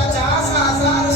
50,000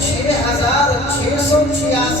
6,666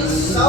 100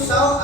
100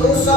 200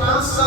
500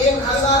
1000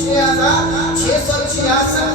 6,666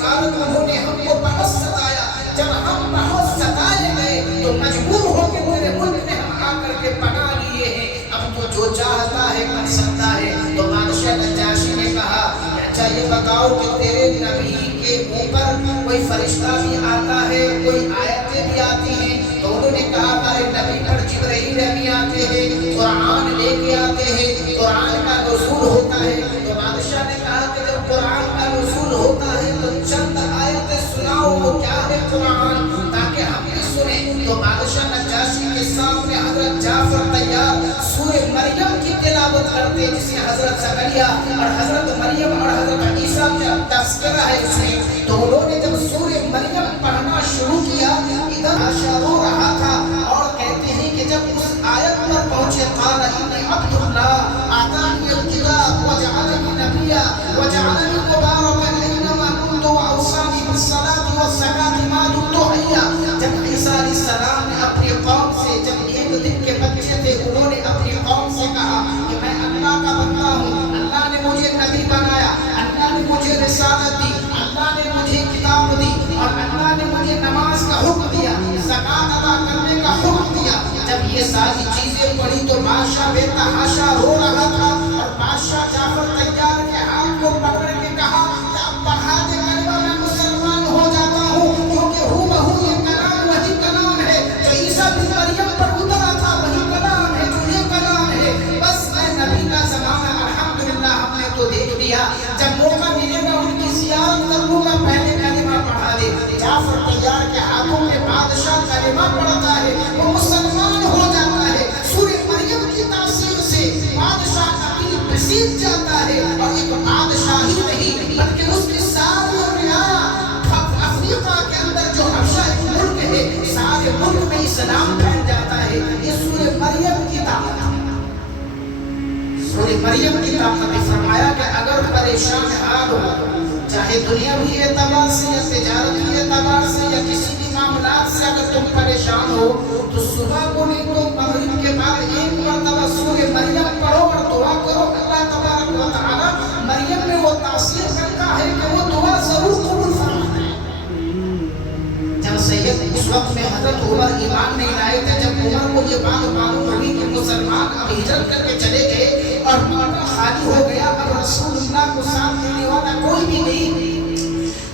عبارت انہوں نے ہم کو بہت ستایا، جب ہم بہت ستائے گئے تو مجبور ہو کے تیرے ملک میں ہم آ کر کے پناہ لیے ہیں، اب تو جو چاہتا ہے کر سکتا ہے۔ تو بادشاہ نجاشی نے کہا اچھا یہ بتاؤ کہ تیرے نبی کے اوپر کوئی فرشتہ بھی آتا ہے، کوئی آیتیں بھی آتی ہیں؟ تو انہوں نے کہا تارے نبی پر جبرائیل بھی آتے ہیں، قرآن لے کے آتے ہیں، قرآن کا نزول ہوتا ہے۔ تو بادشاہ نے کہا کہ جب قرآن کا نزول ہوتا ہے تو چند آیتیں سناؤ، وہ کیا ہے قرآن، تاکہ ہم بھی سنیں۔ تو بادشاہ نجاشی کے سامنے حضرت جعفر طیار سورہ مریم کی تلاوت کرتے، جسے حضرت زکریا اور حضرت مریم اور حضرت عیسیٰ کا تذکرہ ہے اس میں۔ تو انہوں نے جب سورہ مریم پڑھنا شروع کیا، ادھر عائشہ رو رہا تھا اور کہتے ہیں کہ جب اس آیت پر پہنچے قال انی عبد اللہ آتانی الکتاب وجعلنی نبیا وجعلنی مبارکا اینما کنت واوصانی بالصلاۃ والزکاۃ ما دمت حیا، جب عیسیٰ علیہ السلام نے اپنی قوم سے، جب ایک دن کے بچے تھے، انہوں نے اپنی قوم سے کہا کہ میں اللہ کا بندہ ہوں، اللہ نے مجھے نبی بنایا، اللہ نے مجھے رسالت دی، اللہ نے مجھے کتاب دی، اور اللہ نے مجھے نماز کا حکم دیا، زکوٰۃ ادا کرنے کا حکم دیا۔ جب یہ ساری چیزیں پڑھی تو بادشاہ بے تحاشا رو رہا تھا، اور بادشاہ جعفر طیار کے ہاتھ کو پکڑ کے کہا کہ اب پڑھا دے کلمہ، میں مسلمان ہو جاتا ہوں، کیونکہ ہو بہو یہ کلام وہی کلام ہے جو عیسیٰ بن مریم پر اترا تھا، وہی کلام ہے جو یہ کلام ہے۔ بس میں نبی کا زمانہ الحمدللہ ہم نے تو دیکھ لیا، جب موقع ملے گا ان کی زیارت کر لوں گا، پہلے کلمہ پڑھا دے۔ جعفر طیار کے ہاتھوں میں بادشاہ کلمہ پڑھتا ہے، وہ مسلمان ہو جاتا ہے۔ سورہ مریم کی تاثیر سے بادشاہ کا دل بسیج جاتا ہے، اور ایک بادشاہ ہی نہیں بلکہ اس کی ساری رعایا، افریقہ کے اندر جو حبشہ ایک ملک ہے، سارے ملک میں اسلام پھیل جاتا ہے۔ یہ سورہ مریم کی طاقت ہے۔ سورہ مریم کی طاقت نے فرمایا کہ اگر پریشان حال ہو، چاہے دنیاوی اعتبار سے یا تجارتی اعتبار سے یا کسی بھی معاملات سے اگر تم پریشان ہو، تو صبح کو نہیں تو مغرب کے بعد ایک مرتبہ سورہ مریم پڑھو اور دعا کرو، اللہ تبارک و تعالی مریم میں وہ تاثیر رکھتا ہے کہ وہ دعا ضرور قبول فرماتا ہے۔ جب سید اس وقت میں حضرت عمر ایمان نہیں لائے تھے، جب عمر کو یہ بات معلوم ہوئی کہ مسلمان اب ہجرت کر کے چلے گئے اور مکہ خالی ہو گیا، اب رسول اللہ کو ساتھ دینے والا کوئی بھی نہیں،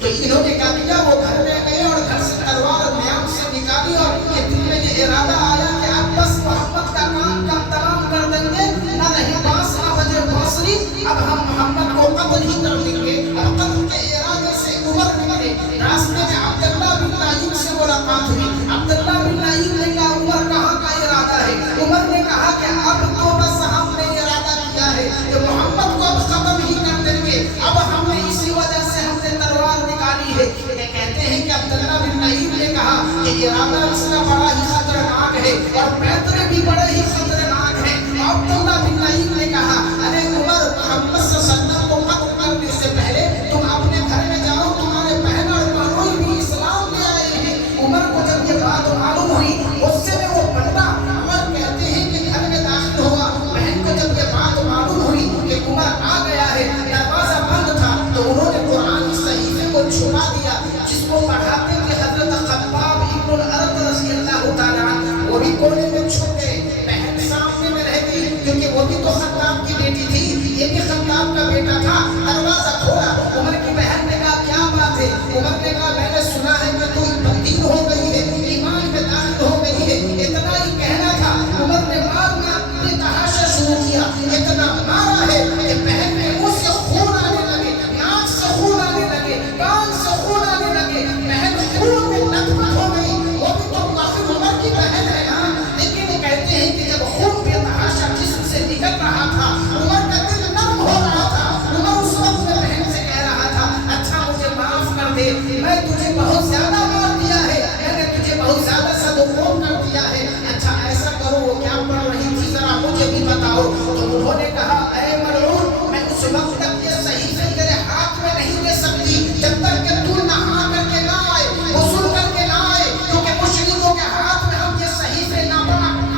تو انہوں نے کیا کیا، وہ گھر میں گئے اور گھر سے تلوار نیام سے نکالی، اور ان کے دل میں یہ ارادہ آیا کہ اب بس محمد کا کام تمام کر دیں گے، نہ رہی بانس نہ بجے بانسری، اب ہم محمد کو قتل ہی کر دیں گے۔ اور قتل کے ارادے سے عمر نکلے، راستے میں عبداللہ بن نعیم سے ملاقات ہوئی، عبداللہ بن نعیم نے کہا عمر کہاں کا ارادہ ہے؟ عمر نے کہا کہ اب تو بس ہم نے ارادہ کیا ہے کہ محمد کو اب ختم ہی کر دیں گے، اب ہم نے اسی وجہ سے ہم نے تلوار نکالی ہے۔ یہ کہتے ہیں کہ عبداللہ بن نعیم نے کہا کہ ارادہ اس کا بڑا ہی خطرناک ہے اور پیترے بھی بڑے ہی خطرناک ہیں۔ عبداللہ بن نعیم نے کہا ارے عمر، محمد صلی اللہ علیہ وسلم کو قتل کرنے سے پہلے تم اپنے گھر میں جاؤ، تمہارے بہن اور بہنوئی بھی اسلام میں آئے ہیں۔ عمر کو جب یہ بات معلوم ہوئی، غصے میں وہ بندہ عمر کہتے ہیں کہ گھر میں داخل ہوا، بہن کو جب یہ بات معلوم ہوئی کہ عمر آ گیا ہے، دروازہ بند تھا، تو انہوں نے قرآن کی صحیفے کو چھپا دیا، جس کو پڑھاتے تھے حضرت خباب ابن الارت رضی اللہ تعالیٰ عنہ، وہ بھی کونے میں چھپ گئے، بہن سامنے میں رہ گئی، کیونکہ وہ بھی تو خطاب کی بیٹی تھی، یہ بھی خطاب کا بیٹا تھا۔ دروازہ کھولا، عمر کی بہن نے کہا کیا بات ہے؟ عمر نے کہا میں نے سنا ہے کہ تو تبدیل ہو گئی ہے، ایمان میں داخل ہو گئی ہے، اتنا ہی کہنا تھا۔ عمر نے مارنا بے تحاشا شروع کیا، اتنا مارا ہے کہ بہن کے منہ سے خون آنے لگے، ناک سے خون آنے لگے، کان سے خون آنے لگے، بہن خون میں لطمت ہو گئی۔ وہ بھی تو کافی عمر کی بہن ہے نا، لیکن کہتے ہیں کہ جب خون بے تحاشا جسم سے نکل رہا تھا، عمر کا دل نرم ہو رہا تھا۔ عمر اس وقت میں بہن سے کہہ رہا تھا اچھا مجھے معاف کر دے، میں تجھے بہت زیادہ مار دیا ہے، میں نے تجھے بہت زیادہ صدقوں کر دیا ہے، اچھا ایسا کرو وہ کیا پڑھ رہی تھی ذرا مجھے بھی بتاؤ۔ تو انہوں نے کہا اے ملعون، میں اس وقت تک یہ صحیفے تیرے ہاتھ میں نہیں دے سکتی جب تک کہ تو نہا کر کے نہ آئے، غسل کر کے نہ آئے، کیونکہ مشرکوں کے ہاتھ میں ہم یہ صحیفے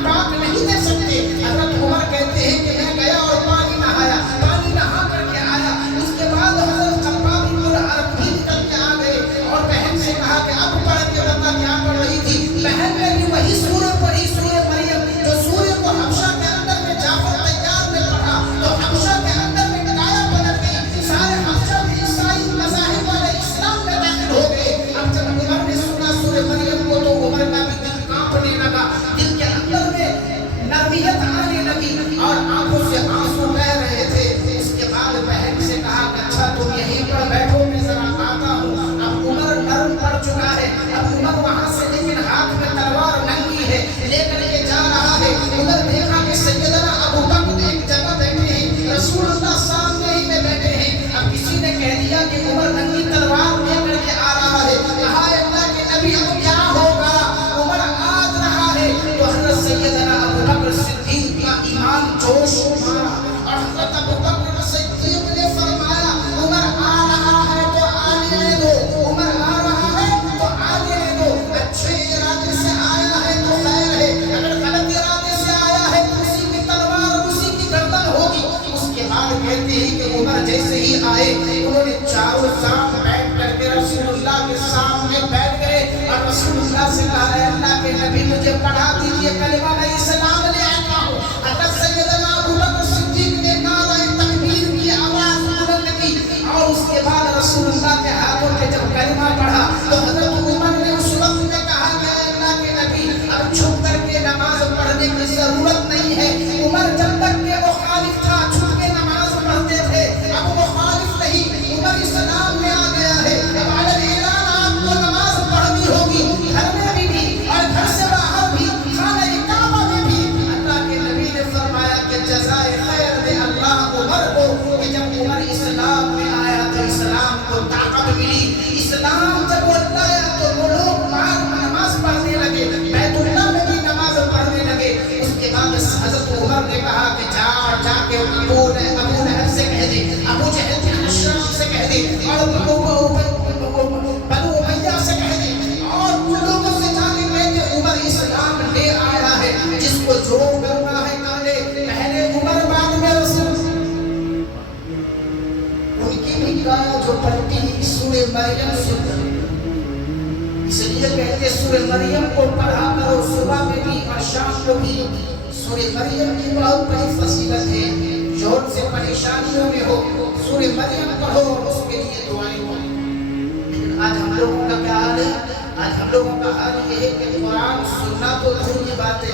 پاک نہیں دے سکتے۔ حضرت عمر کہتے ہیں کہ میں گیا اور پانی نہایا، پانی نہا کر کے آیا، اس کے بعد حضرت خباب بن الارت بھی نکل کے آ گئے۔ عمر وہاں سے لیکن ہاتھ میں تلوار ننگی ہے لے کر کے جا رہا ہے. عمر دیکھا کہ سیدنا ابو بکر ایک جگہ بیٹھے ہیں, رسول اللہ سامنے ہی میں بیٹھے ہیں. اب کسی نے کہہ دیا کہ عمر ننگی تلوار لے کر کے آ رہا ہے. کہا اللہ کے نبی اب کیا ہوگا؟ عمر آج رہا ہے. تو حضرت سیدنا ابو بکر صدیق کا ایمان جوش مارا اور حضرت ابو بکر صدیق نے فرمایا عمر آ رہا ہے تو آنے دو, عمر آ رہا ہے تو آنے دو. اچھے ارادے سے آیا ہے تو خیر ہے, اگر غلط ارادے سے آیا ہے تو اسی کی تلوار اسی کی گردن ہوگی. اس کے بعد کہتے ہیں کہ عمر جیسے ہی آئے انہوں نے چاروں طرف بیٹھ کر کے رسول اللہ کے سامنے بیٹھ گئے اور رسول اللہ سے کہا ہے اللہ کے نبی مجھے پڑھا دیجئے کلمہ میں اسلام لے آتا ہوں. حضرت سیدنا ابو بکر صدیق نے نعرہ تکبیر کی آواز بلند کی اور اس کے بعد رسول اللہ کے ہاتھوں کے جب کلمہ پڑھا تو حضرت عمر نے اس وقت میں کہا کہ اللہ کے نبی اب چھپ کر کے نماز پڑھنے کی ضرورت نہیں ہے. عمر جب تک کہ مخالف تھا چھپ کے نماز پڑھتے تھے, اب مخالف نہیں, عمر اسلام میں آ گیا ہے. اب علی اعلان آپ کو نماز پڑھنی ہوگی, گھر میں بھی اور گھر سے باہر بھی, خانہ کعبہ میں بھی. اللہ کے نبی نے فرمایا کہ جزائے خیر دے اللہ عمر کو کہ جب عمر اسلام میں آیا تو اسلام کو طاقت ملی. اسلام جب وہ لایا تو وہ لوگ نماز پڑھنے لگے, بیت اللہ میں بھی نماز پڑھنے لگے. اس کے بعد حضرت عمر نے کہا کہ جا کے ابو لہب سے کہہ دے, ابو جہل بن ہشام سے کہہ دے اور بنو امیہ سے کہہ دے اور ان لوگوں سے جا کے کہہ دے عمر اسلام لے آیا ہے. جس کو جو کرنا ہے کر لے, پہلے عمر بعد میں رسول. ان کی نگاہ جو پڑھتی سورہ مریم سن, اس لیے کہتے سورہ مریم کو پڑھا کرو صبح میں بھی اور شام کو بھی. سورہ مریم کی بہت بڑی فضیلت ہے. جو سے پریشانیوں میں ہو سورہ مریم پڑھو اور اس کے لیے دعائیں کرو. لیکن آج ہم لوگوں کا کیا حال ہے؟ آج ہم لوگوں کا حال یہ ہے کہ قرآن سننا تو دور کی بات ہے,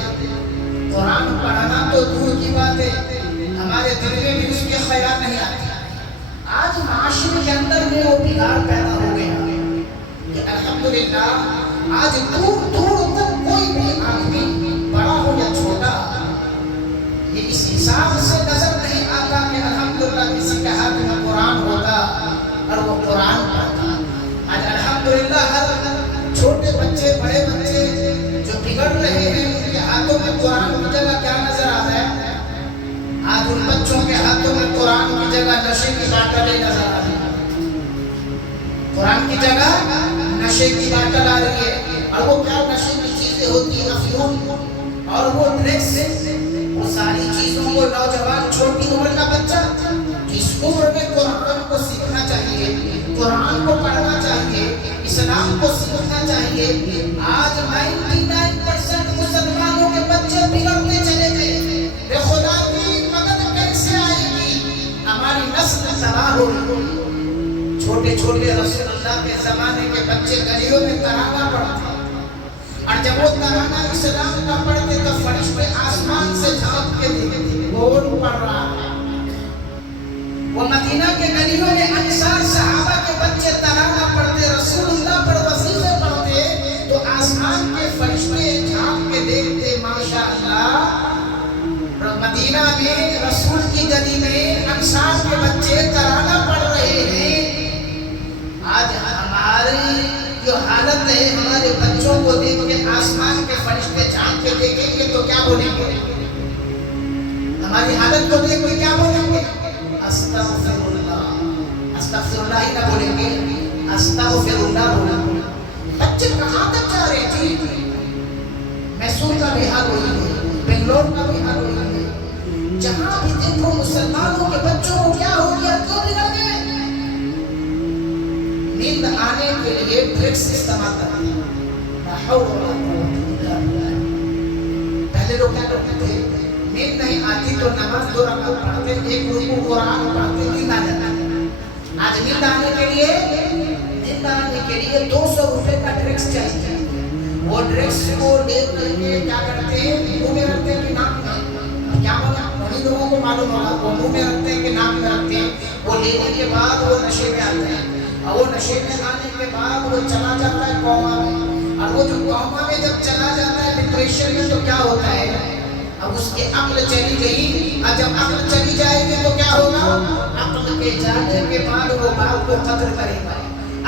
قرآن پڑھنا تو دور کی بات ہے, ہمارے دل میں بھی اس کے خیال نہیں آتے. آج معاشرے کے اندر میں وہ بگاڑ پیدا ہو گیا کہ الحمدللہ آج دور دور تک کوئی بھی آدمی بڑا ہو یا چھوٹا یہ اس حساب سے نظر نہیں آتا کہ الحمدللہ کسی کے ہاتھ میں قرآن ہوتا اور وہ قرآن پڑھتا. آج الحمدللہ ہر چھوٹے بچے بڑے بچے جو بگڑ رہے ہیں ان کے ہاتھوں میں قرآن کی جگہ کیا نظر آ رہا ہے؟ آج ان بچوں کے ہاتھوں میں قرآن کی جگہ نشے کی باٹلیں نظر آ رہی ہیں. قرآن کی جگہ نشے کی باٹل آ رہی ہے. اور وہ کیا نشے کی چیزیں ہوتی ہیں؟ افیون اور وہ ڈرگس, وہ ساری چیزوں کو نوجوان چھوٹی عمر کا بچہ جس عمر میں قرآن کو سیکھنا چاہیے, قرآن کو پڑھنا چاہیے, اسلام کو سیکھنا چاہیے. آج 99% مسلمانوں کے بچے بگڑتے چلے گئے. خدا کی مدد کیسے آئے گی؟ ہماری نسل تباہ ہو رہی. چھوٹے چھوٹے رسول اللہ کے زمانے کے بچے گلیوں میں ترانہ پڑھتے اور جب وہ ترانہ اسلام کا پڑھتے تو فرشتے آسمان سے جھانک کے دیکھتے کون پڑھ رہا ہے. وہ مدینہ کے گلیوں میں انصار صحابہ کے بچے ترانہ پڑھتے, رسول اللہ پر وظیفے پڑھتے تو آسمان کے فرشتے جھانک کے دیکھتے ماشاءاللہ مدینہ میں رسول کی گلی میں انصار کے بچے ترانہ پڑھ رہے ہیں. آج ہماری جو حالت ہے, ہمارے بچوں کو دیکھ کے آسمان کے فرشتے جھانک کے دیکھیں گے تو کیا بولیں گے؟ ہماری حالت کو دیکھ کے کیا بولیں گے؟ استغفر اللہ, استغفر اللہ ہی نہ بولیں گے, استغفر اللہ بولا. بچے کہاں تک جا رہے ہیں؟ جی میسور کا بھی حال وہی ہے, بنگلور کا بھی حال وہی ہے. جہاں بھی دیکھو مسلمانوں کے بچوں کو کیا ہو گیا, کیوں بگڑ گئے؟ نیند آنے کے لیے ڈرگس استعمال کرتے ہیں. پہلے لوگ کیا کرتے تھے, نیند نہیں آتی تو نماز 2 رکعت پڑھتے, 1 رکوع قرآن پڑھتے, نیند آ جاتا. آج نیند آنے کے لیے 200 روپے کا ڈرگس چاہیے. وہ ڈرگس کو لے کر کے کیا کرتے ہیں, منہ میں رکھتے ہیں کہ ناک میں, کیا بولا بڑی لوگوں کو معلوم ہوگا, وہ منہ میں رکھتے ہیں کہ ناک میں رکھتے ہیں. وہ لینے کے بعد وہ نشے میں آتے ہیں اور وہ نشے میں آنے کے بعد وہ چلا جاتا ہے کوما میں اور وہ جو کوما میں جب چلا جاتا ہے ڈپریشن میں تو کیا ہوتا ہے؟ اب اس کی عقل چلی گئی، اور جب عقل چلی جائے گی تو کیا ہوگا؟ عقل کے جانے کے بعد وہ باپ کو قتل کرے گا،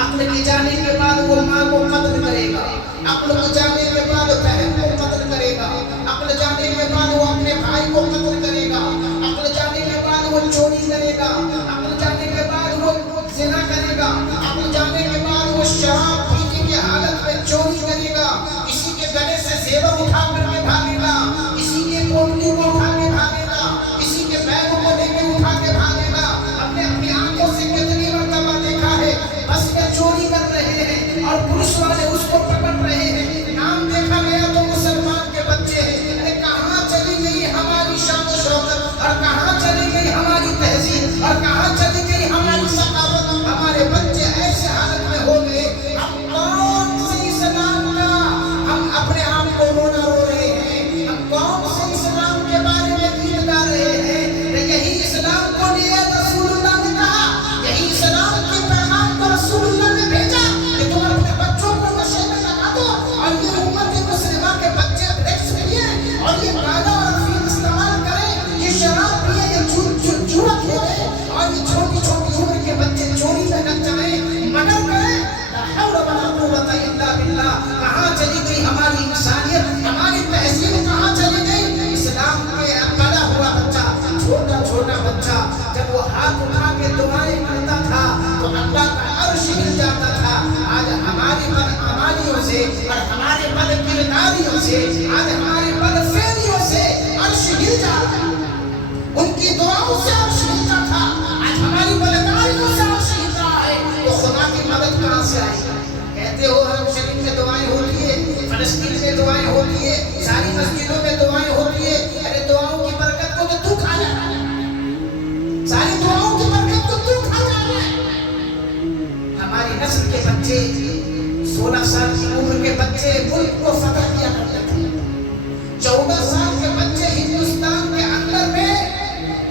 عقل کے جانے کے بعد وہ ماں کو قتل کرے گا، عقل کے جانے کے بعد بہن کو قتل کرے گا، عقل جانے کے بعد وہ اپنے بھائی کو قتل کرے گا، عقل جانے کے بعد وہ چوری کرے گا، عقل جانے کے بعد وہ زنا کرے گا، عقل جانے کے بعد وہ شراب پینے کی حالت میں چوری کرے گا، کسی کے گلے سے زیور اٹھا کر کے بھاگے گا، کسی کے کوٹلی کو اٹھا کے بھاگے گا، کسی کے بیگوں کو لے کے اٹھا کے بھاگے گا۔ اپنے اپنی آنکھوں سے کتنی مرتبہ دیکھا ہے بس میں چوری کر رہے ہیں اور پولیس والے اس کو پکڑ رہے ہیں، نام دیکھا گیا تو مسلمان کے بچے ہیں۔ کہاں چلی گئی ہماری شان و شوکت، اور کہاں چلی گئی ہماری تہذیب، اور کہاں چلی گئی ہماری ثقافت؟ ہمارے بچے ایسے حالت میں ہو گئے، ہم کون سے اسلام کا ہم اپنے آپ کو رونا رو رہے ہیں، ہم کون سے اسلام کے بارے میں گیت گا رہے ہیں؟ یہی اسلام کو لیا رسول اللہ نے کہا، یہی اسلام کے پیغام کو رسول اللہ نے بھیجا کہ تم اپنے بچوں کو نشے میں لگا دو، اور یہ امت مسلمہ کے بچے ڈرگس پیے اور یہ گانا اور افیون استعمال کریں، یہ شراب پیے، یہ جوا کھیلیں، اور یہ چھوٹی چھوٹی عمر کے بچے چوری میں لگ جائیں، مڈر کریں۔ لا حول ولا قوت الا باللہ۔ کہاں چلی گئی ہماری انسانیت، ہماری تہذیب کہاں چلی گئی؟ اسلام میں پیدا ہوا بچہ، چھوٹا چھوٹا بچہ جب وہ ہاتھ اٹھا کے دعائیں کرتا تھا تو اللہ کا عرش ہل جاتا تھا۔ آج ہماری بدعمالیوں سے اور ہمارے بد کرداریوں سے، آج ہمارے بد فعلیوں سے عرش ہل جا رہا ہے۔ ان کی دعاؤں سے عرش ہلتا تھا، آج ہماری بدکاریوں سے عرش ہل رہا ہے۔ تو خدا کی مدد کہاں سے آئی؟ کہتے ہو حرم شریف میں دعائیں ہوتی ہے، فلسطین میں دعائیں ہوتی ہے، ساری مسجدوں میں دعائیں ہوتی ہے۔ ارے دعاؤں کی برکت کو تو کھا جا رہا ہے، ساری دعاؤں کی برکت کو کھا جا رہا ہے۔ ہماری نسل کے بچے 16 سال کی عمر کے بچے ملک کو فتح کیا کرتے تھے، 14 سال کے بچے ہندوستان کے اندر میں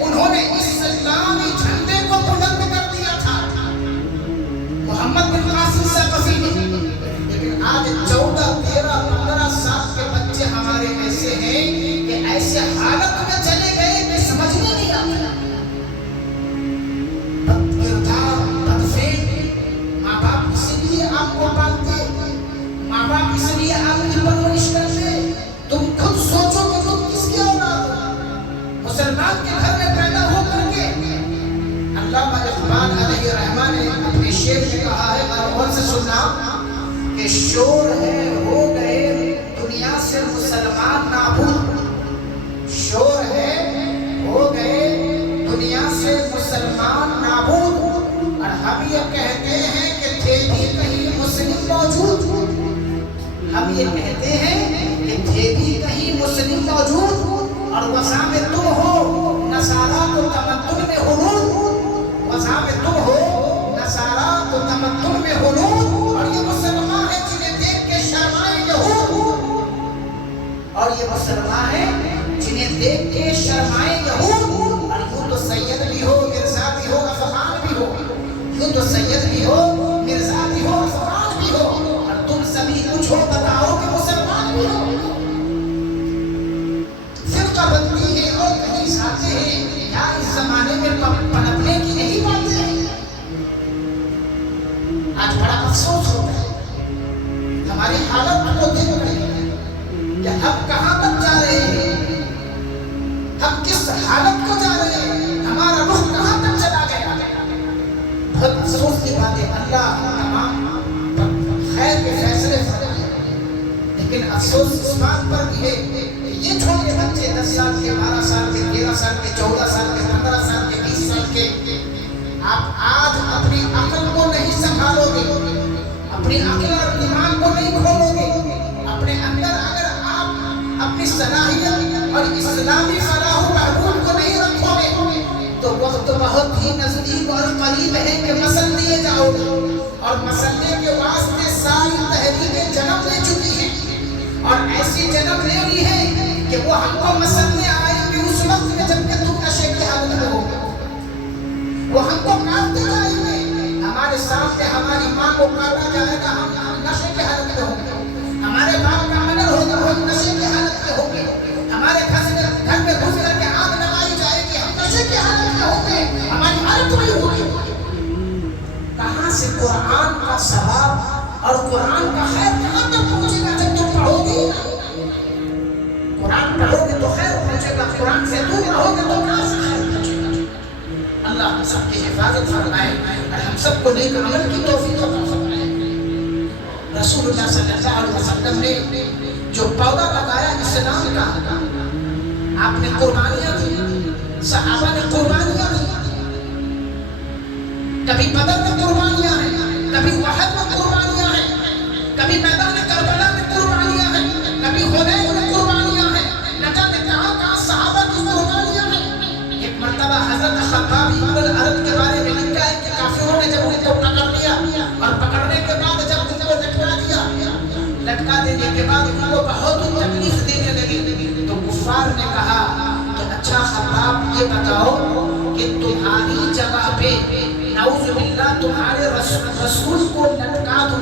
انہوں نے اسلامی جھنڈے کو بلند کر دیا تھا، محمد بن قاسم ثقفی نے۔ لیکن آج 14، 13، 15 سال کے بچے ہمارے ایسے ہیں کہ ایسے حالت میں چلے گئے کہ سمجھ میں نہیں آتا۔ بد کردار، بد فعل، ماں باپ اسی لیے آپ کو پالتے، ماں باپ اس لیے آپ کی پرورش کرتے۔ تم خود سوچو کہ تم کس کی اولاد ہو۔ مسلمان کے گھر میں پیدا ہو کر کے علامہ اقبال علیہ الرحمہ نے اپنے شعر میں کہا ہے، اور سے سننا کہ شور ہے ہو گئے دنیا سے مسلمان نابود، شور ہے ہو گئے دنیا سے مسلمان نابود، اور ہم یہ کہتے ہیں کہ تھے بھی کہیں مسلم موجود، ہم یہ کہتے ہیں کہ تھے بھی کہیں مسلم موجود، اور وسا میں تم ہو نصارہ تو تمدن میں حلول، وسا میں تم ہو نصارہ تو تمدن میں حلول، اور یہ مسلمان ہیں جنہیں دیکھ کے شرمائے یہود، اور یہ مسلمان ہیں جنہیں دیکھ کے شرمائے یہود۔ اور یوں تو سید بھی ہو، مرزا بھی ہو، افغان بھی ہو، یوں تو سید بھی ہو، مرزا بھی ہو، افغان بھی ہو، اور تم سبھی کچھ ہو بتاؤ کہ مسلمان بھی ہو۔ فرقہ بندی ہے اور کہیں ساتھ ہیں، کیا اس زمانے میں پنپنے کی نہیں باتیں ہیں؟ آج بڑا افسوس ہوتا ہے ہماری حالت کو دیکھ رہے ہیں کہ ہم کہاں تک جا رہے ہیں، ہم کس حالت کو جا رہے ہیں، ہمارا رخ کہاں تک چلا گیا۔ بہت افسوس کی بات ہے، اللہ تمام خیر کے فیصلے فرمائے، لیکن افسوس اس بات پر بھی ہے کہ یہ چھوٹے بچے 10 سال کے، 12 سال کے، 13 سال کے، 14 سال کے، 15 سال کے، 20 سال کے، آپ آج اپنی عقل کو نہیں سنبھالو گے، اپنی عقل اور دماغ کو نہیں کھولو گے، اپنے اندر اگر آپ اپنی صلاحیت اور اسلامی فلاح و بہبود کو نہیں رکھو گے تو وقت بہت ہی نزدیک اور قریب ہے کہ مسل دیے جاؤ گے، اور مسلنے کے واسطے ساری تحریکیں جنم لے چکی ہیں، اور ایسی جنم لے لی ہے کہ وہ ہم کو مسلنے آئیں گے اس وقت میں جب کہ تم نشے کی حالت میں ہو، وہ ہم کو کاٹتے جائیں گے، ہمارے سامنے ہماری ماں کو کاٹا جائے گا، ہم نشے کی حالت میں ہوں گے، ہمارے باپ کا منر ہوگا ہم نشے کی حالت میں ہوں گے، ہمارے گھر میں گھس کر کے آگ لگائی جائے گی ہم نشے کی حالت میں ہوں گے، ہماری حالت وہی ہوگی۔ کہاں سے قرآن کا ثواب اور قرآن کا خیر کہاں تک پہنچے گا جب تم پڑھو گے؟ قرآن پڑھو گے تو خیر پہنچے گا، قرآن سے دور رہو گے تو کہاں سے خیر پہنچے گا؟ اللہ ہم سب کی حفاظت فرمائے اور ہم سب کو نیک عمل کی توفیق عطا فرمائے۔ رسول اللہ صلی اللہ علیہ وسلم نے جو پودا لگایا اسلام کا، آپ نے قربانیاں دی، صحابہ نے قربانیاں دی، کبھی بدر میں قربانیاں ہیں، کبھی احد میں قربانیاں ہیں، کبھی میدان کربلا میں قربانیاں ہیں، کبھی حنین میں قربانیاں ہیں، نہ جانے کہاں صحابہ کی قربانیاں ہیں۔ ایک مرتبہ حضرت خباب بن الارت کے بارے میں لکھا ہے کہ کافروں نے جب ان کو پکڑ لیا اور پکڑنے کے بعد جب ان کو لٹکا دیا، لٹکا دینے کے بعد ان کو بہت تکلیف دینے لگی، تو کفار نے کہا کہ اچھا خباب یہ بتاؤ کہ تمہاری جگہ پہ نعوذ باللہ تمہارے رسول کو لٹکا دوں،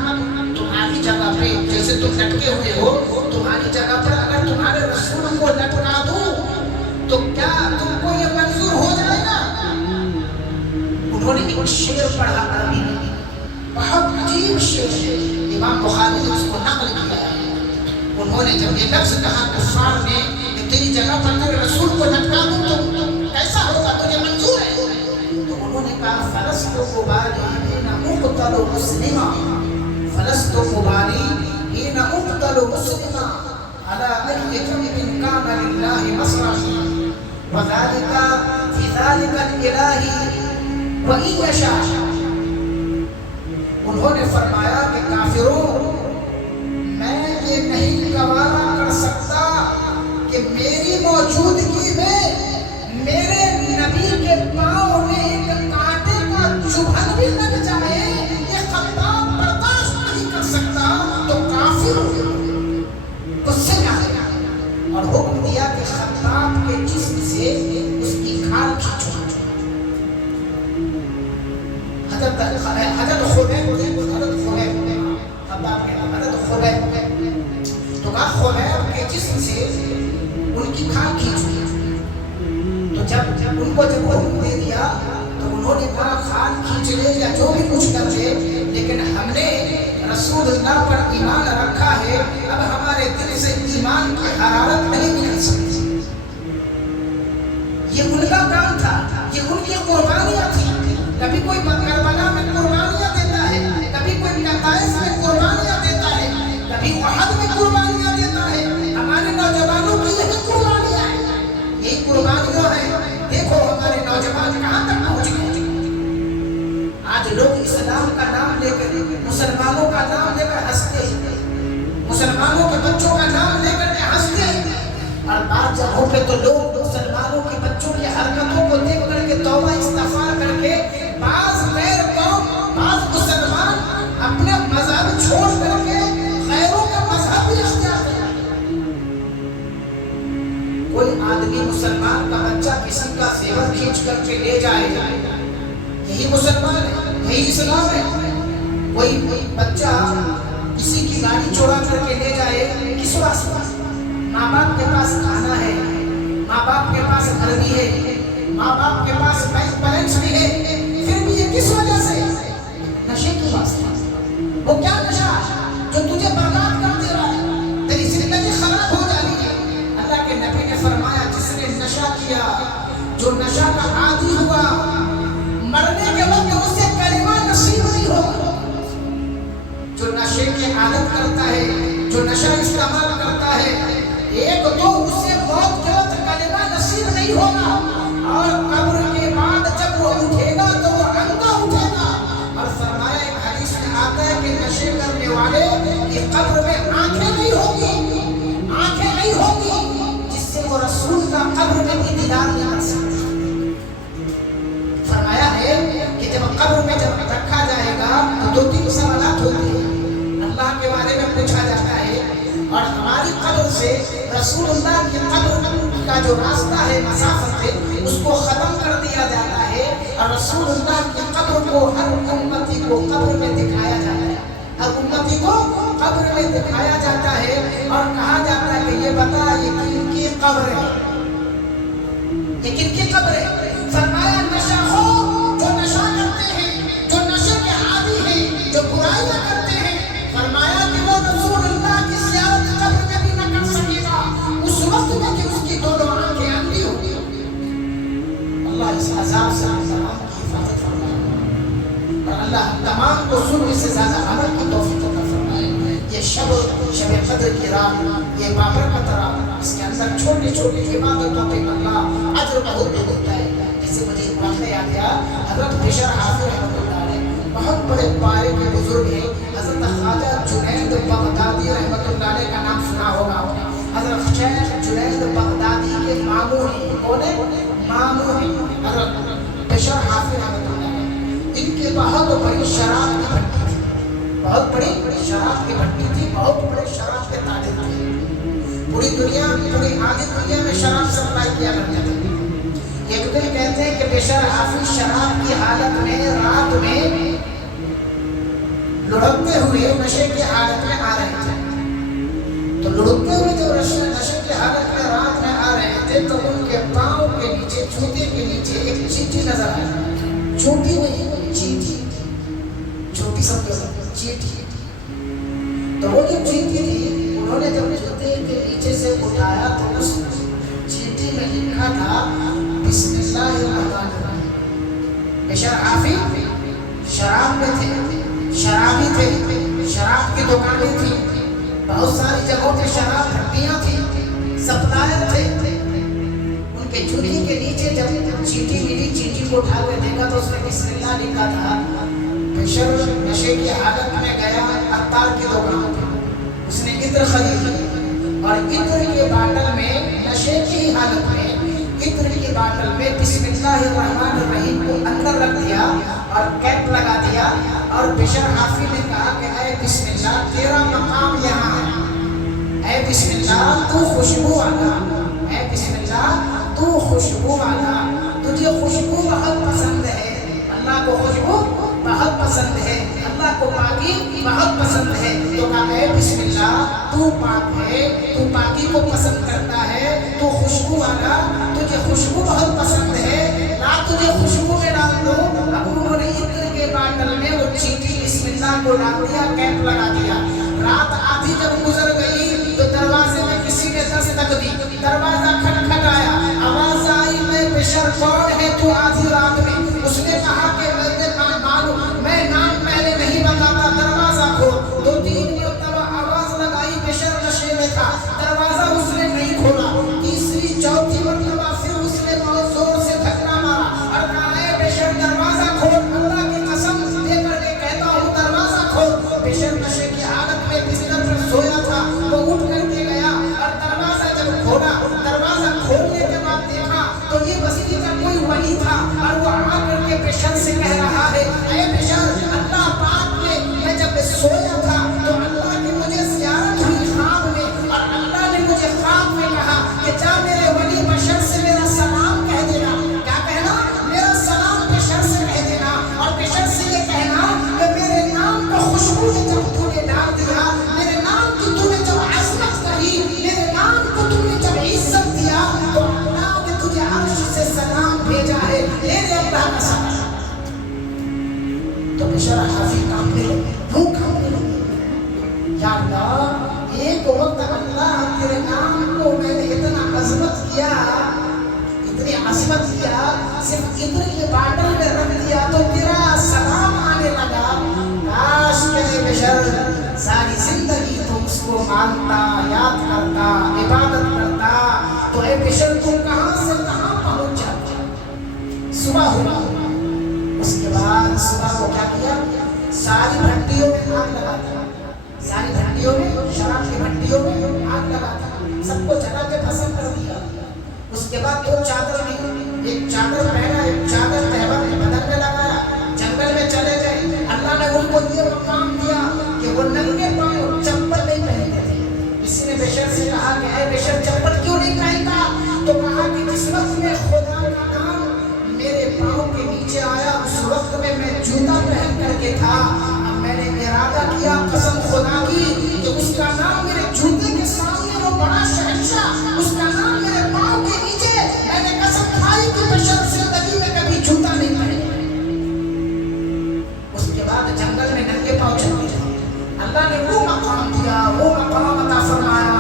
تمہاری جگہ پہ جیسے تم لٹکے ہوئے ہو، تمہاری جگہ پر اگر تمہارے رسول کو لٹکا دوں تو کیا تم کو یہ منظور ہو جائے گا؟ انہوں نے ایک شعر پڑھا عربی میں، بہت عجیب شعر ہے، امام بخاری نے اس کو نقل کیا ہے۔ انہوں نے جب یہ لفظ کہا کفار نے کہ تیری جگہ پر تیرے رسول کو لٹکا دوں تو کیسا ہوگا، تجھے منظور ہے؟ تو انہوں نے کہا فلست مبالی حین اقتل مسلما، فلست مبالی حین اقتل مسلما على ای جنب کان للہ مصرعی وذلک فی ذلک الالہ وَإِن يَشَاء۔ انہوں نے فرمایا کہ کافروں، میں یہ نہیں گوارا کر سکتا کہ میری موجودگی میں میرے نبی کے پاؤں میں ایک کانٹے کا چبھن بھی لگ جائے، یہ خطاب برداشت نہیں کر سکتا، تو کافر غصے میں آیا اور حکم دیا کہ خطاب کے جسم سے اس کی کھال کھینچو۔ حضرت خبیب تو کہا خبیب کے جسم سے ان کی کھال کھینچو۔ تو جب ان کو جب حکم دے دیا تو انہوں نے کہا کھال کھینچ لے یا جو بھی کچھ کر لے، لیکن ہم نے رسول اللہ پر ایمان رکھا ہے، اب ہمارے دل سے ایمان کی حرارت نہیں نکل سکتی۔ یہ ان کا کام تھا، یہ ان کی قربانیاں تھیں۔ کبھی کوئی کربلا میں قربانیاں دیتا ہے، کبھی کوئی طائف میں قربانیاں دیتا ہے، کبھی احد میں قربانیاں دیتا ہے۔ ہمارے نوجوانوں کی یہی قربانیاں ہیں، یہی قربانیاں ہیں۔ دیکھو ہمارے نوجوان کہاں تک پہنچ گئے۔ آج لوگ اسلام کا نام لے کر، مسلمانوں کا نام لے کر ہنستے ہیں، مسلمانوں کے بچوں کا نام لے کر کے ہنستے ہیں، اور بعض جگہوں پہ تو لوگ مسلمانوں کے بچوں کی حرکتوں کو دیکھ کر کے توبہ استغفار کر کے بعض غیر قوم، بعض مسلمان اپنے مذہب چھوڑ کر کے غیروں کا مذہب بھی اختیار کرتے۔ کوئی آدمی مسلمان کا بچہ کسی کا زیور کھینچ کر کے لے جائے، یہی مسلمان ہے، یہی اسلام ہے۔ کوئی بچہ کسی کی گاڑی چورا کر کے لے جائے، کس واسطے؟ ماں باپ کے پاس کھانا ہے، ماں باپ کے پاس گھر بھی ہے، ماں باپ کے پاس بینک بیلنس بھی ہے، پھر بھی یہ کس وجہ سے؟ نشے کی واسطے۔ وہ کیا نشہ جو تجھے برباد کر دے رہا ہے، تیری زندگی خراب ہو جا رہی ہے۔ اللہ کے نبی نے فرمایا جس نے نشہ کیا، جو نشہ کا عادی ہوا، مرنے کے وقت اسے کلمہ نصیب نہیں ہوگا۔ جو نشے کی عادت کرتا ہے، جو نشہ استعمال کرتا ہے، ایک تو اسے موت کے وقت کلمہ نصیب نہیں ہوگا، اور قبر کے بعد جب وہ اٹھے گا تو وہ اندھا اٹھے گا۔ اور فرمایا ایک حدیث میں آتا ہے کہ نشے کرنے والے کی قبر میں آنکھیں نہیں ہوگی، آنکھیں نہیں ہوگی، جس سے وہ رسول کا قبر میں بھی دیدار نہیں کر سکتا۔ فرمایا ہے کہ جب قبر میں جب رکھا جائے گا تو 2-3 سوالات ہوتے ہیں، اللہ کے بارے میں پوچھا جاتا ہے، اور ہماری قبر سے رسول اللہ کی قبر کا جو راستہ ہے، مسافت ہے، اس کو ختم کر دیا جاتا ہے، اور رسول اللہ کی قبر کو ہر امتی کو قبر میں دکھایا جاتا ہے، ہر امتی کو قبر میں دکھایا جاتا ہے اور کہا جاتا ہے کہ یہ بتا یہ کن کی قبر ہے، یہ کن کی قبر ہے؟ فرمایا نشہ خور جو نشہ کرتے ہیں، جو نشے کے عادی ہیں، جو برائیاں کرتے ہیں، فرمایا کہ وہ رسول اللہ کی زیارت قبر میں بھی نہ کر سکے گا اس وقت میں کہ اس کی دونوں آنکھیں اندھی ہوگی۔ اللہ اس عذاب سے تمام کی حفاظت فرمائے اور اللہ تمام کو سن سے زیادہ عمل کی توفیق عطا فرمائے۔ یہ شب قدر کی رات، یہ بابرکت رات، اس کے اندر چھوٹی چھوٹی عبادتوں پہ اللہ اجر بہت دے دیتا ہے۔ جسے مجھے ایک واقعہ یاد آیا، حضرت بشر حافظ رحمۃ اللہ علیہ بہت بڑے پارے کے بزرگ ہیں، حضرت خواجہ جنید بغدادی رحمۃ اللہ علیہ کا نام سنا ہوگا۔ حضرت شیخ جنید بغدادی کے ماموں ہیں، کون ہے؟ ماموں ہیں حضرت بشر حافظ رحمۃ اللہ علیہ۔ ان کی بہت بڑی شراب کی بھٹی تھی، بہت بڑی شراب کی بھٹی تھی، بہت بڑے شراب کے تاجر تھے۔ پوری دنیا پوری آدھی دنیا میں شراب سپلائی کیا کرتے تھے۔ ایک دن کہتے ہیں کہ بشر حافظ شراب کی حالت میں رات میں لڑکتے ہوئے نشے کی حالت میں آ رہے تھے۔ تو لڑکتے ہوئے جو نشے کی حالت میں رات میں آ رہے تھے تو ان کے پاؤں کے نیچے، جوتے کے نیچے ایک چیٹی نظر آئی۔ چھوٹی نہیں، چیٹی، چھوٹی سمجھو، چیٹی۔ تو وہ جو چیٹی تھی انہوں نے جب جوتے کے نیچے سے اٹھایا تو اس چیٹی میں لکھا تھا بسم اللہ الرحمن الرحیم۔ بشر حافظ شراب میں تھے، شرابی تھے، شراب کی دکانیں تھیں، بہت ساری جگہوں پہ شراب بھٹیاں تھیں، سپلائر تھے۔ ان کے جوتے کے نیچے جب چیٹی ملی، چیٹی کو اٹھا کے دیکھا تو اس میں بسم اللہ لکھا تھا۔ بشر نشے کی حالت میں گیا عطار کی دکان پہ، اس نے عطر خرید اور عطر کے باٹل میں، نشے کی حالت میں عطر کی باٹل میں بسم اللہ الرحمن الرحیم کو اندر رکھ دیا اور کیپ لگا دیا اور بشر حافظ نے کہا کہ اے بسم اللہ تیرا مقام یہاں ہے، اے بسم اللہ تو خوشبو والا، اے بسم اللہ تو خوشبو والا، تجھے خوشبو بہت پسند ہے، اللہ کو خوشبو بہت پسند ہے، اللہ کو پاکی بہت پسند ہے۔ تو کہا اے بسم اللہ تو پاک ہے، تو پاکی کو پسند کرتا ہے، تو خوشبو والا، تجھے خوشبو بہت پسند ہے، لا تجھے خوشبو میں ڈال دو۔ اب انہوں نے عطر کے باٹل میں وہ چیٹی بسم اللہ کو ڈال دیا، کیپ لگا دیا۔ رات آدھی جب گزر گئی تو دروازے میں کسی نے دستک دی، دروازہ کھٹکھٹایا، آواز آئی میں بشر کون ہے تو آدھی رات میں؟ اس نے کہا کہ میں نام پہلے نہیں بتاتا، دروازہ کھول۔ دو تین مرتبہ آواز لگائی، بشر نشے میں تھا، دروازہ اس نے نہیں کھولا۔ تیسری چوتھی مرتبہ پھر اس نے بہت زور سے دھکا مارا اور کہا اے بشر دروازہ کھول، اللہ کی قسم دے کر کے کہتا ہوں دروازہ کھول۔ بشر نشے کی حالت میں بستر پر سویا تھا، وہ اٹھ کر کے گیا اور دروازہ جب کھولا، دروازہ کھولنے کے بعد دیکھا تو یہ بستی کا کوئی ولی تھا اور وہ آ کر کے بشر سے کہہ رہا ہے اے بشر اللہ پاک نے، میں جب سویا تھا تو اللہ کی مجھے زیارت ہوئی خواب میں اور اللہ نے مجھے خواب میں کہا کہ جا میرے ولی بشر سے میرا سلام کہہ دینا۔ کیا کہنا؟ میرا سلام بشر سے کہہ دینا اور بشر سے یہ کہنا کہ میرے نام کو خوشبو میں جب تو نے ڈال دیا، میرے نام کی تو نے جب عظمت کہی، میرے نام کو تو نے جب عزت دیا تو اللہ نے تجھے عرش سے سلام بھیجا ہے، میرے اللہ کا سلام۔ تو بشر حافظ کامنے لگے، روح کامنے لگے، یا اللہ ایک وقت اللہ تیرے نام کو میں نے اتنا عظمت کیا، اتنی عظمت کیا، صرف عطر کے باٹل میں رکھ دیا تو تیرا سلام آنے لگا۔ کاش کہ بشر ساری زندگی تم اس کو مانتا، یاد کرتا، عبادت کرتا تو اے بشر تم کہاں سے کہاں پہنچ جاتا۔ صبح ہوا، اس کے بعد صبح کو کیا کیا؟ ساری بھٹیوں میں آگ لگا دیا، ساری بھٹیوں میں، شراب کی بھٹیوں میں آگ لگا دیا، سب کو جلا کے بھسم کر دیا۔ اس کے بعد دو چادر لی، ایک چادر پہنا، ایک چادر تہبند بدن میں لگایا، جنگل میں چلے گئے۔ اللہ نے ان کو یہ مقام دیا کہ وہ ننگے پاؤں چپل نہیں پہنتے تھے۔ کسی نے بشر سے کہا کہ اے بشر چپل کیوں نہیں پہنتا؟ تو کہا کہ جس وقت میں خدا کا نام میرے پاؤں کے نیچے آیا اس وقت میں جوتا پہن کر کے تھا، اب میں نے ارادہ کیا قسم خدا کی پاؤں چلتے تھے. اللہ نے وہ مقام دیا, وہ مقام عطا فرمایا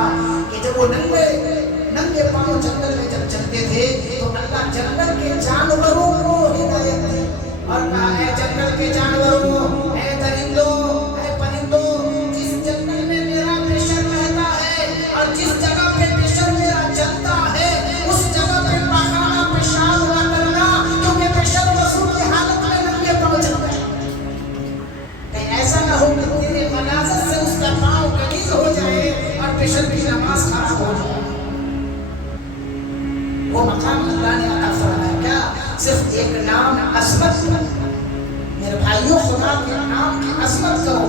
کہ جب وہ ننگے پاؤں جنگل میں جب چلتے تھے تو اللہ جنگل کے جانوروں کو ہدایت دی اور کہا اے جنگل کے جانوروں, اے درندوں, اے پرندوں, جس جنگل میں میرا پریشر رہتا ہے اور جس جگہ پہ پریشر میرا چلتا ہے اس جگہ پہ پخانا پیشاب نہ کرنا, کیونکہ پریشر وضو کی حالت میں ننگے پاؤں چلتا ہے. کہیں ایسا نہ ہو کہ تیرے مناظر سے اس کا پاؤں غلیظ ہو جائے اور پریشر کی نماز خراب ہو جائے. وہ مقام اللہ نے عطا فرمایا. کیا صرف ایک نام عصمت. میرے بھائیوں, خدا کے نام کی عصمت کرو.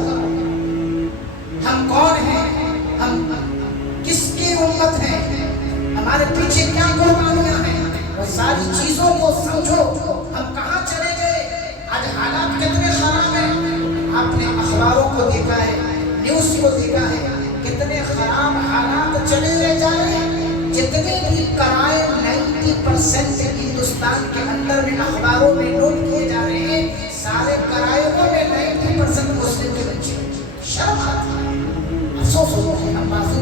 ہم کون ہیں, ہم کس کی امت ہیں, ہمارے پیچھے کیا قربانیاں ہیں, وہ ساری چیزوں کو سمجھو. ہم کہاں چلے گئے, آج حالات کتنے خراب ہیں. آپ نے اخباروں کو دیکھا ہے, نیوز کو دیکھا ہے, کتنے خراب حالات چلے جا رہے ہیں. جتنے بھی کرائم 90% ہندوستان کے اندر میں اخباروں میں نوٹ کیے جا رہے ہیں, سارے کرائموں میں 90% مسلم کے بچے. شرم آتی ہے, افسوس ہوتا ہے. ہم بازو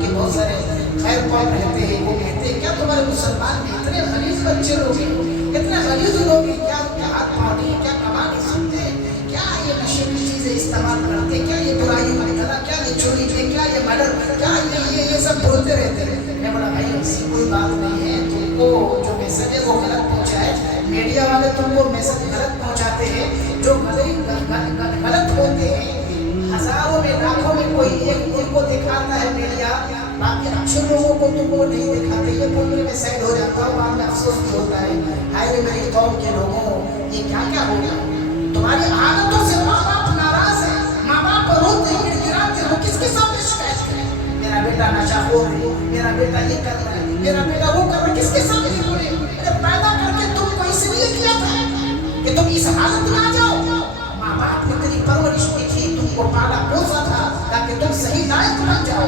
کے بہت سارے خیر قوم رہتے ہیں, وہ کہتے ہیں کیا تمہارے مسلمان میں اتنے غلیظ بچے لوگ ہیں, اتنے غلیظ لوگ ہیں, کیا ان کے ہاتھ پاؤں نہیں, کیا کما نہیں سکتے, کیا یہ نشے کی چیزیں استعمال کرتے, کیا یہ برائی وغیرہ, کیا یہ چوری ہے, کیا یہ مرڈر, کیا یہ سب بولتے رہتے ہیں. میں بولا بھائی ایسی کوئی بات نہیں ہے, تم کو جو میسج ہے وہ غلط پہنچا ہے. میڈیا والے تم کو میسج غلط پہنچاتے ہیں, جو غلط ہوتے ہیں. ہزاروں میں لاکھوں میں کوئی ایک کو دکھاتا ہے میڈیا, باقی اچھے لوگوں کو تم کو نہیں دکھاتے. یہ بولنے میں سیڈ ہو جاتا ہوں, بعد میں افسوس بھی ہوتا ہے, ہائے میری قوم کے لوگوں, یہ کیا ہو گیا. تمہاری عادتوں سے ماں باپ ناراض ہیں, ماں باپ روتے ہیں, گڑگڑاتے ہیں. کس کے سامنے شکایت کریں, میرا بیٹا نشہ خور ہے, میرا بیٹا یہ کر رہا ہے, میرا بیٹا وہ کر رہا ہے. کس کے سامنے بولے, ارے پیدا کر کے تم کو اس لیے کیا تھا کہ تم اس حالت میں آ جاؤ. ماں باپ نے تیری پرورش کی تھی, تم کو پالا پوسا تھا تاکہ تم صحیح لائق بن جاؤ,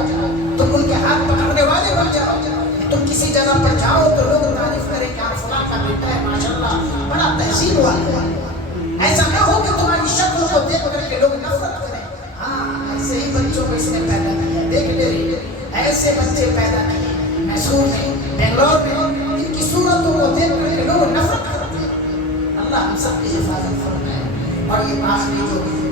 تم ان کے ہاتھ پکڑنے والے بن جاؤ. تم کسی جگہ پر جاؤ تو لوگ تعریف کریں کہ آپ فلاں کا بیٹا ہے, ماشاءاللہ بڑا تہذیب والا ہے. ایسا نہ ہو کہ تمہاری شکل کو دیکھ کر کے لوگ نفرت کریں. ہاں, ایسے ہی بچوں کو اس نے پیدا کیا, دیکھ لے رہی ہے, ایسے بچے پیدا کیے میسور میں, بنگلور میں. ان کی صورتوں کو دیکھ کر کے لوگ نفرت کرتے ہیں. اللہ ہم سب کی حفاظت فرمائے. اور یہ آخری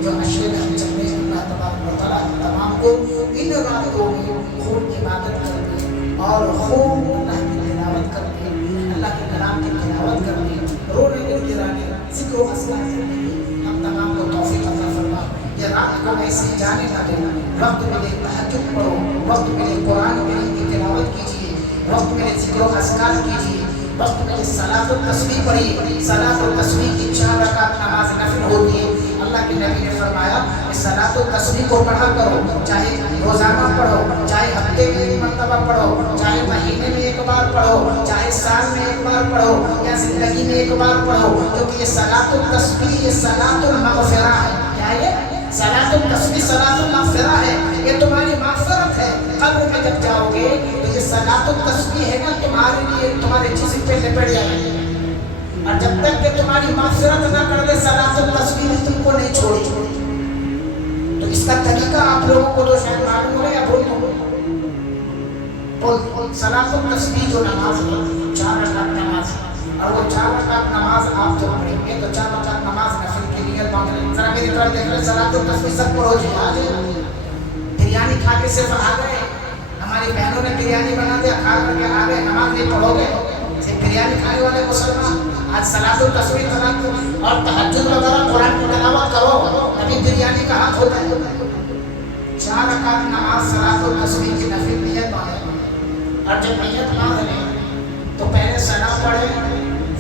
جو اشرے میں ہم چل رہے ہیں, اللہ تبارک و تعالیٰ تمام کو ان راتوں میں خوب عبادت کرنے اور خوب اللہ کی تلاوت کرنے, اللہ کے کلام کی تلاوت کرنے, رونے گڑگڑانے, ذکر و اذکار کرنے کی ہم تمام کو توفیق عطا فرما. یہ رات کو ایسے جانے نہ دینا. وقت ملے تہجد پڑھو, وقت ملے قرآن کریم کی تلاوت کیجیے, وقت ملے ذکر و اذکار کیجیے, وقت ملے صلاۃ التسبیح پڑھیے. صلاۃ التسبیح کی 4 رکعت نماز نفل ہوتی ہے. اللہ کے نبی نے فرمایا کہ صلاۃ التسبیح کو پڑھا کرو, چاہے روزانہ پڑھو, چاہے ہفتے میں 1 مرتبہ پڑھو, چاہے مہینے میں 1 بار پڑھو, چاہے سال میں 1 بار پڑھو, یا زندگی میں 1 بار پڑھو, کیونکہ یہ صلاۃ التسبیح یہ صلاۃ المغفرہ ہے. کیا ہے صلاۃ التسبیح؟ صلاۃ المغفرہ ہے, یہ تمہاری مغفرت ہے. قبر میں جب جاؤ گے تو یہ صلاۃ التسبیح ہے نا تمہارے لیے, تمہارے جسم پہ لپٹ جائے گی. اور جب تک کہ تمہاری مغفرت نہ کر دے صلاۃ التسبیح تم کو نہیں چھوڑی. تو اس کا طریقہ آپ لوگوں کو تو شاید معلوم ہو یا بھول ہو. صلاۃ التسبیح جو نماز ہے 4 رکعت نماز, اور وہ 4 رکعت نماز آپ جو پڑھیں گے تو 4 رکعت نماز نفل کے لیے مانگ لیں. ذرا میری طرف دیکھ لیں, صلاۃ التسبیح سب پڑھو جی. آج بریانی کھا کے صرف آ گئے, ہماری بہنوں نے بریانی بنا دیا, کھا کر کے آ گئے, نماز نہیں پڑھو گے. صرف بریانی کھانے والے مسلمان آج صلاۃ التسبیح اور تہجد وغیرہ قرآن کی تلاوت کرو, ابھی بریانی کا حق ہوتا ہے. 4 رکعت نماز صلاۃ التسبیح کی نفل نیت مانگے, اور جب نیت مانگ لیں تو پہلے ثنا پڑھیں,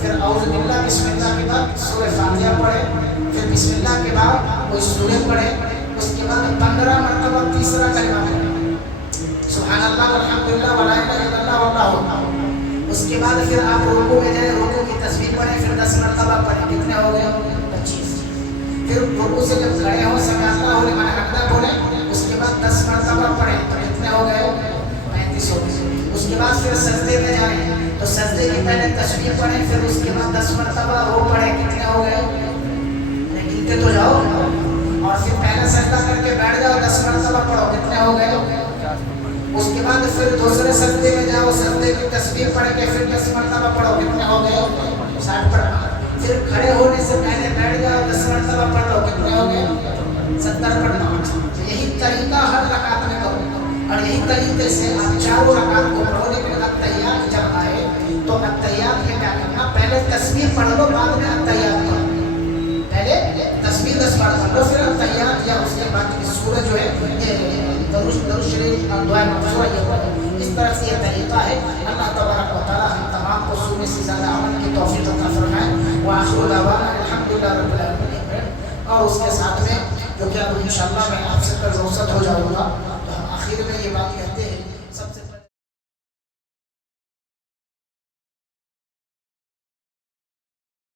پھر اعوذ باللہ بسم اللہ کے بعد سورہ فاتحہ پڑھیں, پھر بسم اللہ کے بعد کوئی سورہ پڑھیں, اس کے بعد 15 مرتبہ تیسرا کلمہ پڑھیں, سبحان اللہ والحمدللہ ولا الہ الا اللہ واللہ اکبر. اس کے بعد پھر آپ رکوع میں جائیں, رکوع کی تسبیح پڑھیں, پھر 10 مرتبہ پڑھیں. کتنے ہو گئے؟ 25. پھر رکوع سے جب کھڑے ہوں سمع اللہ لمن حمدہ بولیں, اس کے بعد 10 مرتبہ پڑھیں, تو کتنے ہو گئے؟ 35 ہو گئے. اس کے بعد پھر سجدے میں جائیں تو سجدے کی پہلے تسبیح پڑھیں, پھر اس کے بعد 10 مرتبہ وہ پڑھیں. کتنے ہو گئے؟ گنتے تو جاؤ. اور اور پھر پہلا سجدہ کر کے بیٹھ جاؤ 10 مرتبہ پڑھو، کتنے ہو گئے؟ اس کے بعد پھر دوسرے سجدے میں جاؤ، سجدے کی تسبیح پڑھ کے پھر 10 مرتبہ پڑھو، کتنے ہو گئے؟ 60 پڑھنا۔ پھر کھڑے ہونے سے پہلے بیٹھ جاؤ 10 مرتبہ پڑھ لو، کتنے ہو گئے؟ 70 پڑھنا۔ یہی طریقہ ہر رکعت میں کرو، اور یہی طریقے سے آپ چاروں رکعت کو پڑھو۔ لیکن التحیات جب آئے تو التحیات میں کیا کرنا؟ پہلے تسبیح پڑھ لو، بعد میں التحیات پڑھو۔ پہلے تسبیح 10 بار پڑھ لو، پھر التحیات یا اس کے بعد کی سورہ جو ہے درود شریف اور دعائے مغفورہ یہ پڑھو۔ اس طرح سے یہ طریقہ ہے۔ اللہ تبارک و تعالی ہم تمام کو سننے سے زیادہ عمل کی توفیق عطا فرمائے۔ وآخر دعوانا الحمدللہ رب العالمین۔ اور اس کے ساتھ میں جو کہ اب انشاءاللہ میں آپ سے کل رخصت ہو جاؤں گا، تو ہم آخر میں یہ بات کہتے ہیں